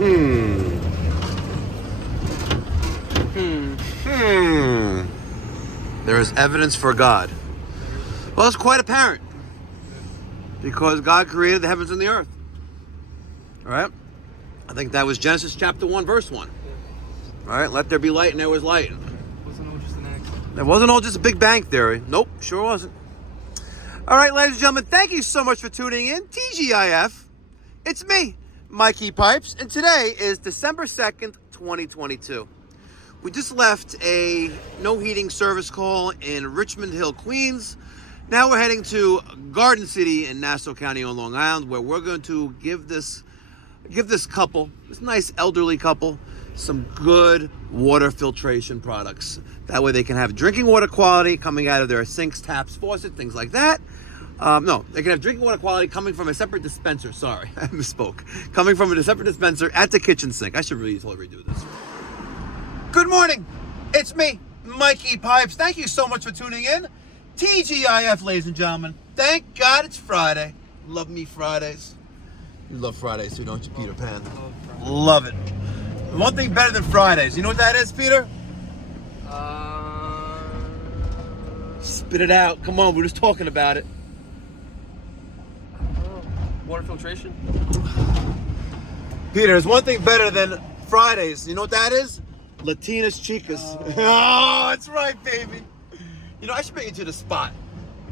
There is evidence for God. Well, it's quite apparent. Because God created the heavens and the earth. All right? I think that was Genesis chapter 1, verse 1. All right? Let there be light, and there was light. It wasn't all just a Big Bang Theory. Nope, sure wasn't. All right, ladies and gentlemen, thank you so much for tuning in. TGIF. It's me, Mikey Pipes, and today is December 2nd, 2022. We just left a no heating service call in Richmond Hill, Queens. Now we're heading to Garden City in Nassau County on Long Island, where we're going to give this couple, this nice elderly couple, some good water filtration products. That way they can have drinking water quality coming out of their sinks, taps, faucets, things like that. No, they can have drinking water quality coming from a separate dispenser. Sorry, I misspoke. Coming from a separate dispenser at the kitchen sink. I should really totally redo this. Good morning. It's me, Mikey Pipes. Thank you so much for tuning in. TGIF, ladies and gentlemen. Thank God it's Friday. Love me Fridays. You love Fridays too, don't you, Peter Pan? Love it. One thing better than Fridays. You know what that is, Peter? Spit it out. Come on, we're just talking about it. Water filtration? Peter, there's one thing better than Fridays. You know what that is? Latinas Chicas. Oh, that's right, baby. You know, I should bring you to the spot.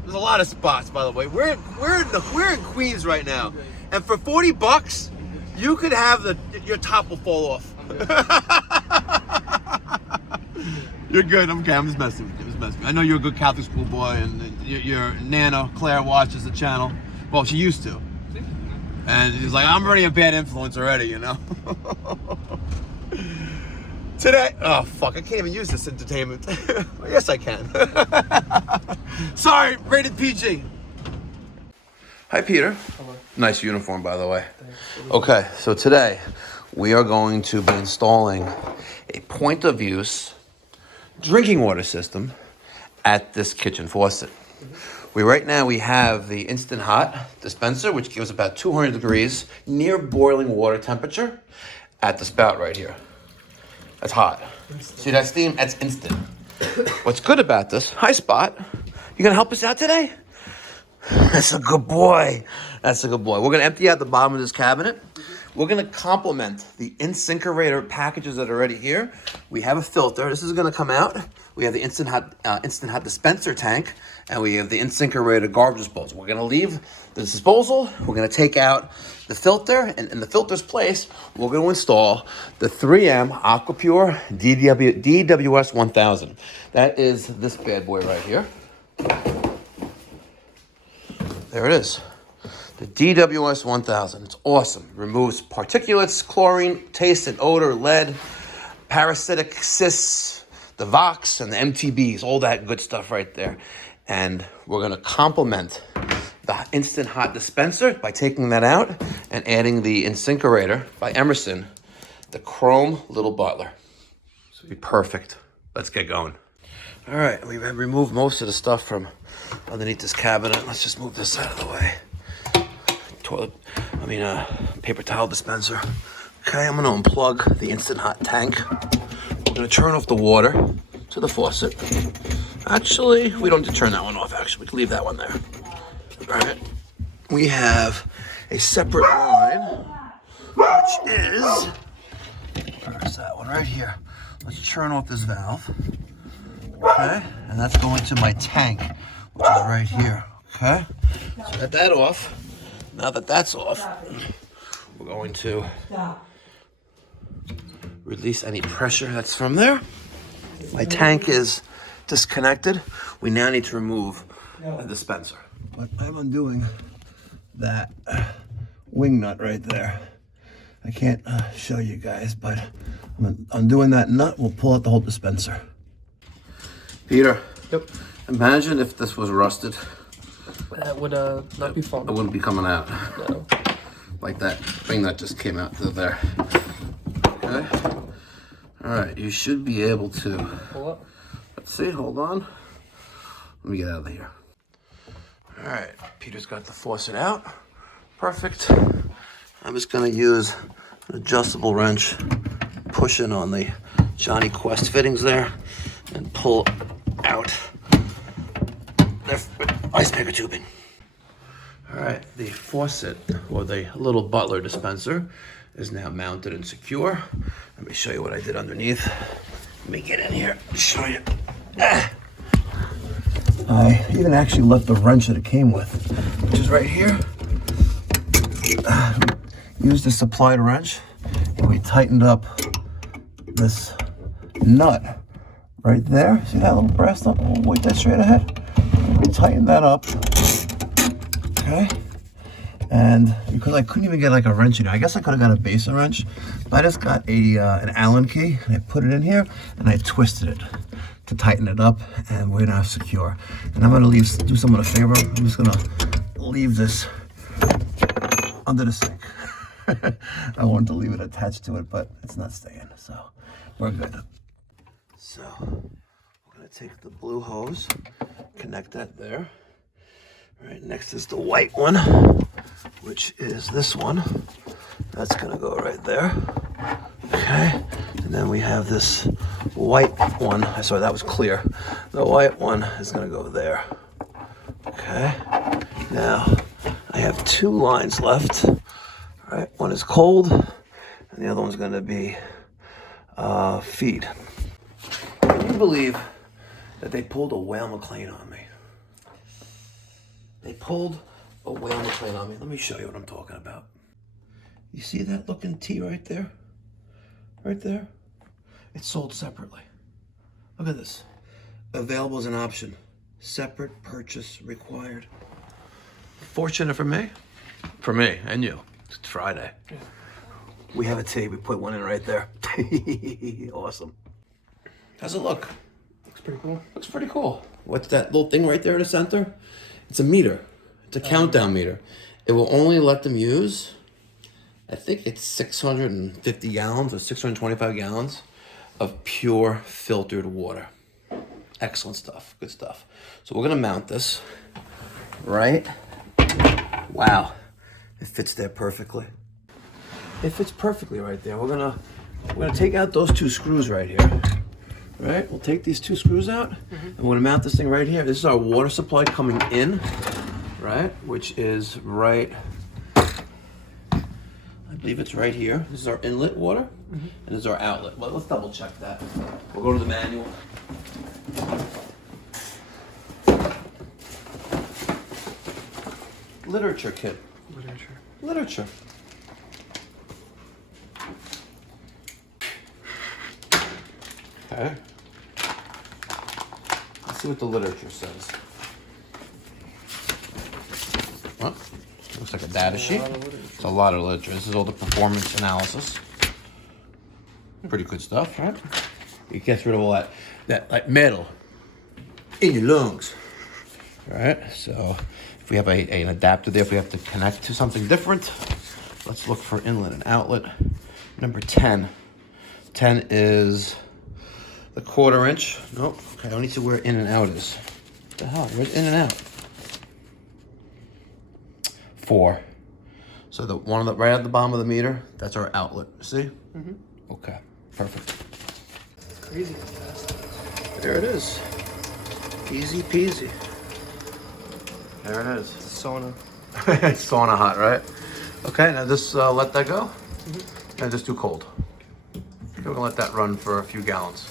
There's a lot of spots, by the way. We're in Queens right now, and for $40, you could have your top will fall off. You're good. I'm okay. I'm just messing with you. I know you're a good Catholic school boy, and your Nana Claire watches the channel. Well, she used to, and she's like, I'm already a bad influence already, you know. Today, oh fuck, I can't even use this entertainment. Yes, I can. Sorry, rated PG. Hi, Peter. Hello. Nice uniform, by the way. Thanks. Okay, so today we are going to be installing a point of use drinking water system at this kitchen faucet. Right now we have the instant hot dispenser, which gives about 200 degrees near boiling water temperature at the spout right here. That's hot. Instant. See that steam? That's instant. What's good about this? Hi, Spot. You gonna help us out today? That's a good boy. That's a good boy. We're gonna empty out the bottom of this cabinet. We're gonna complement the InSinkerator packages that are already here. We have a filter. This is gonna come out. We have the instant hot dispenser tank, and we have the InSinkerator garbage disposal. We're gonna leave the disposal. We're gonna take out the filter, and in the filter's place, we're gonna install the 3M AquaPure DWS 1000. That is this bad boy right here. There it is. The DWS 1000. It's awesome. Removes particulates, chlorine, taste and odor, lead, parasitic cysts, the VOX and the MTBs, all that good stuff right there. And we're going to complement the instant hot dispenser by taking that out and adding the InSinkerator by Emerson, the chrome little butler. This will be perfect. Let's get going. All right, we have removed most of the stuff from underneath this cabinet. Let's just move this out of the way. Paper towel dispenser. Okay, I'm gonna unplug the instant hot tank. We're gonna turn off the water to the faucet. Actually, we don't have to turn that one off, actually. We can leave that one there. All right. We have a separate line, which is, where's that one? Right here. Let's turn off this valve. Okay, and that's going to my tank, which is right here. Okay, so got that off. Now that that's off, we're going to release any pressure that's from there. My tank is disconnected. We now need to remove the dispenser. But I'm undoing that wing nut right there. I can't show you guys, but I'm undoing that nut. We'll pull out the whole dispenser. Peter. Yep. Imagine if this was rusted. That would not be fun. It wouldn't be coming out. No. Like that thing that just came out to there. Okay. All right, you should be able to. Pull up. Let's see, hold on. Let me get out of here. All right, Peter's got the faucet out. Perfect. I'm just gonna use an adjustable wrench, push in on the Johnny Quest fittings there, and pull out their ice maker tubing. All right, the faucet, or the little butler dispenser, is now mounted and secure. Let me show you what I did underneath. Let me get in here and show you. I even actually left the wrench that it came with, which is right here. Used a supplied wrench, and we tightened up this nut right there. See that little brass nut? We'll wait that straight ahead. We tightened that up. Okay. And because I couldn't even get like a wrench in here, I guess I could have got a basin wrench, but I just got an Allen key and I put it in here and I twisted it to tighten it up, and we're now secure. And I'm gonna do someone a favor. I'm just gonna leave this under the sink. I wanted to leave it attached to it, but it's not staying, so we're good. So we're gonna take the blue hose, connect that there. All right, next is the white one, which is this one. That's gonna go right there. Okay, and then we have this white one. Sorry, that was clear. The white one is gonna go there. Okay, now I have two lines left. All right, one is cold, and the other one's gonna be feed. Can you believe that they pulled a Whale McLean on me? They pulled a Whale McLean on me. Let me show you what I'm talking about. You see that looking T right there? Right there? It's sold separately. Look at this. Available as an option. Separate purchase required. Fortunate for me and you. It's Friday. Yeah. We have a T. We put one in right there. Awesome. How's it look? Looks pretty cool. Looks pretty cool. What's that little thing right there in the center? It's a meter. It's a countdown meter. It will only let them use, I think it's 650 gallons or 625 gallons of pure filtered water. Excellent stuff. Good stuff. So we're gonna mount this, right? Wow, it fits there perfectly. It fits perfectly right there. We're gonna take out those two screws right here. Right, we'll take these two screws out, and we're gonna mount this thing right here. This is our water supply coming in, right? Which is right, I believe it's right here. This is our inlet water, and this is our outlet. Well, let's double check that. We'll go to the manual. Literature kit. Literature. Okay. Let's see what the literature says. Well, looks like a data sheet. It's a lot of literature. This is all the performance analysis. Pretty good stuff, right? It gets rid of all that like metal in your lungs. All right, so if we have an adapter there, if we have to connect to something different, let's look for inlet and outlet. Number 10. 10 is the 1/4 inch. Nope. Okay, I don't need to see where in and out is. What the hell? Where's in and out? 4. So the one right at the bottom of the meter, that's our outlet. See? Okay. Perfect. It's crazy how fast. There it is. Easy peasy. There it is. It's a sauna. It's sauna hot, right? Okay, now just let that go. And just do cold. We're gonna let that run for a few gallons.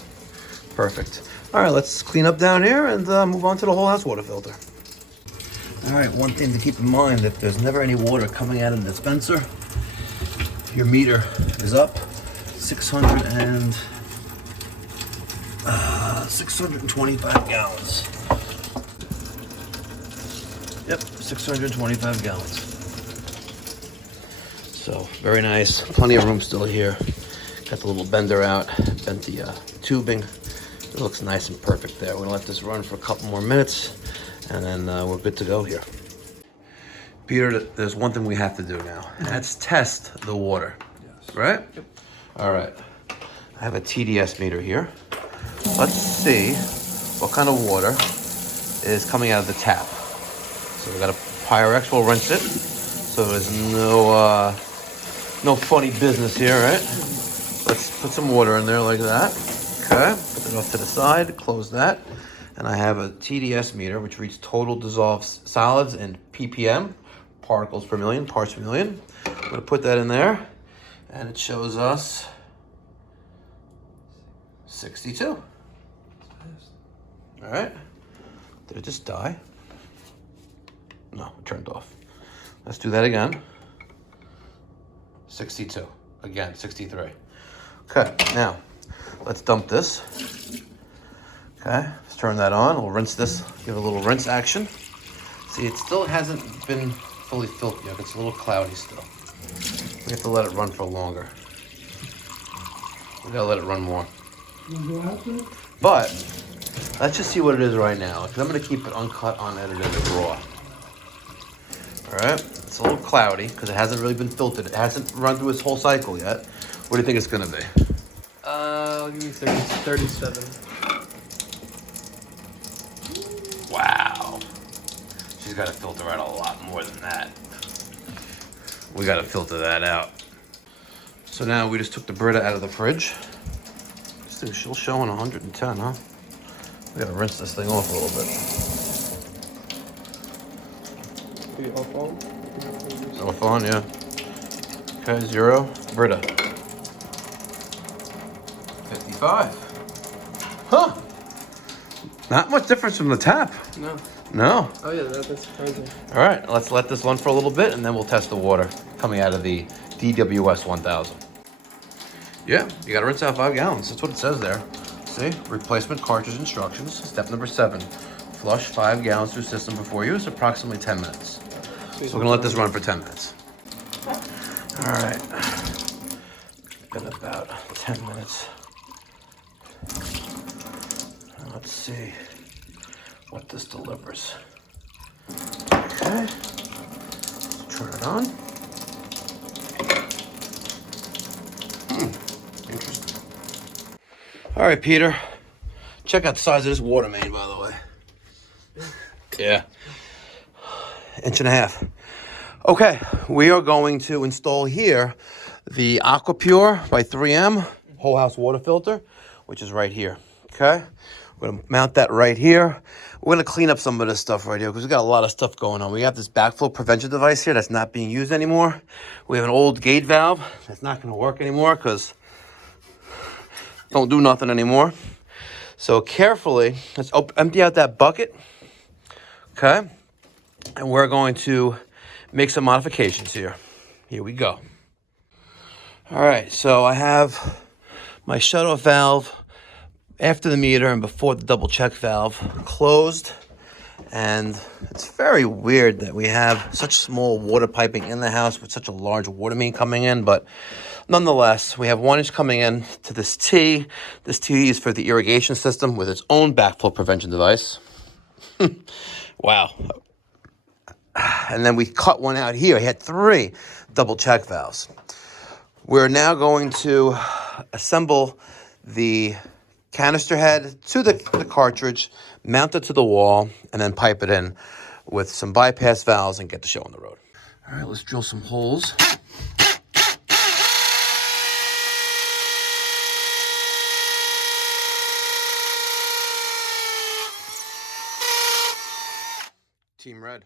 Perfect. All right, let's clean up down here and move on to the whole house water filter. All right, one thing to keep in mind, if there's never any water coming out of the dispenser, your meter is up 625 gallons. Yep, 625 gallons. So, very nice. Plenty of room still here. Got the little bender out, bent the tubing. It looks nice and perfect there. We're gonna let this run for a couple more minutes, and then we're good to go here. Peter, there's one thing we have to do now, and that's test the water. Yes. Right? Yep. All right. I have a TDS meter here. Let's see what kind of water is coming out of the tap. So we got a Pyrex. We'll rinse it, so there's no No funny business here, right? Let's put some water in there like that. Okay, put it off to the side, close that. And I have a TDS meter, which reads total dissolved solids and ppm, particles per million, parts per million. I'm gonna put that in there, and it shows us 62. All right, did it just die? No, it turned off. Let's do that again. 62, again, 63. Okay, now, let's dump this. Okay, let's turn that on. We'll rinse this, give it a little rinse action. See, it still hasn't been fully filtered yet. It's a little cloudy still. We have to let it run for longer. We gotta let it run more. But, let's just see what it is right now. Because I'm gonna keep it uncut, unedited, and raw. All right, it's a little cloudy because it hasn't really been filtered. It hasn't run through its whole cycle yet. What do you think it's gonna be? I'll give you 37. Wow. She's got to filter out a lot more than that. We got to filter that out. So now we just took the Brita out of the fridge. This thing's still showing 110, huh? We got to rinse this thing off a little bit. Off on? Off on, yeah. Okay, 0. Brita. 55. Huh. Not much difference from the tap. No. No. Oh yeah, that's surprising. All right, let's let this run for a little bit, and then we'll test the water coming out of the DWS 1000. Yeah, you got to rinse out 5 gallons. That's what it says there. See, replacement cartridge instructions. Step number 7, flush 5 gallons through system before use, approximately 10 minutes. So we're gonna let this run for 10 minutes. All right, been about 10 minutes. Let's see what this delivers. Okay, let's turn it on. Interesting. All right, Peter, check out the size of this water main, by the way. Yeah, 1.5 inches. Okay, we are going to install here the AquaPure by 3M whole house water filter, which is right here. Okay, we're gonna mount that right here. We're gonna clean up some of this stuff right here because we got a lot of stuff going on. We have this backflow prevention device here that's not being used anymore. We have an old gate valve that's not gonna work anymore because don't do nothing anymore. So carefully, let's empty out that bucket. Okay, and we're going to make some modifications here. Here we go. All right, so I have my shutoff valve after the meter and before the double check valve closed. And it's very weird that we have such small water piping in the house with such a large water main coming in, but nonetheless, we have 1 inch coming in to this T. This T is for the irrigation system with its own backflow prevention device. Wow. And then we cut one out here. He had 3 double check valves. We're now going to assemble the canister head to the cartridge, mount it to the wall, and then pipe it in with some bypass valves and get the show on the road. All right, let's drill some holes. Team red.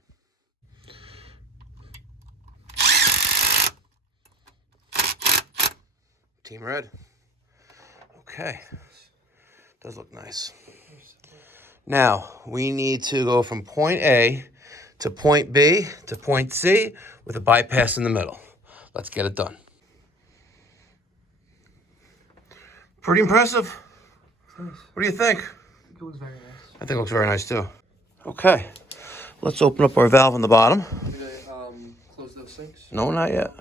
Team red. Okay. Does look nice. Now, we need to go from point A to point B to point C with a bypass in the middle. Let's get it done. Pretty impressive. Nice. What do you think? It was very nice. I think it looks very nice too. Okay. Let's open up our valve on the bottom. Did I close those sinks? No, not yet.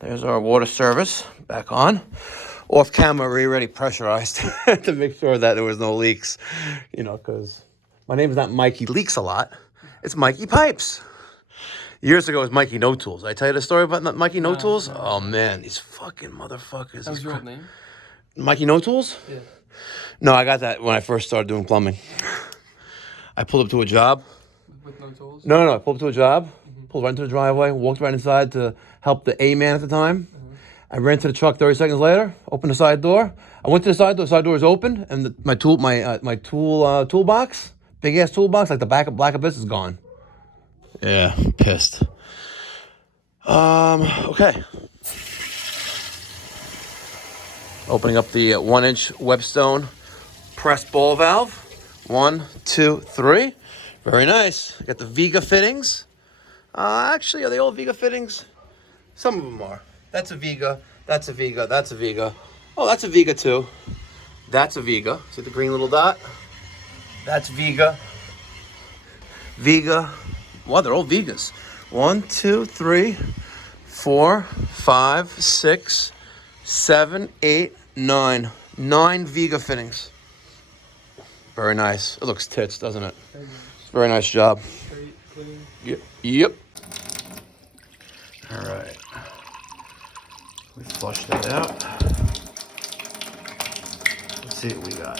There's our water service back on. Off camera, we already pressurized to make sure that there was no leaks. You know, because my name's not Mikey Leaks a lot. It's Mikey Pipes. Years ago, it was Mikey No Tools. Did I tell you the story about Mikey No Tools? No. Oh, man. These fucking motherfuckers. That was your old name? Mikey No Tools? Yeah. No, I got that when I first started doing plumbing. I pulled up to a job. With no tools? No. I pulled up to a job, pulled right into the driveway, walked right inside to help the A-man at the time. I ran to the truck 30 seconds later, opened the side door. I went to the side door is open, and my toolbox, big ass toolbox, like the black abyss is gone. Yeah, pissed. Okay. Opening up the 1-inch Webstone pressed ball valve. 1, 2, 3. Very nice. Got the Vega fittings. Actually, are they all Vega fittings? Some of them are. That's a Vega. That's a Vega. That's a Vega. Oh, that's a Vega too. That's a Vega. See the green little dot? That's Vega. Vega. Wow, they're all Vegas. 1, 2, 3, 4, 5, 6, 7, 8, 9. 9 Vega fittings. Very nice. It looks tits, doesn't it? Very nice job. Straight, clean. Yep. All right. We flush that out. Let's see what we got.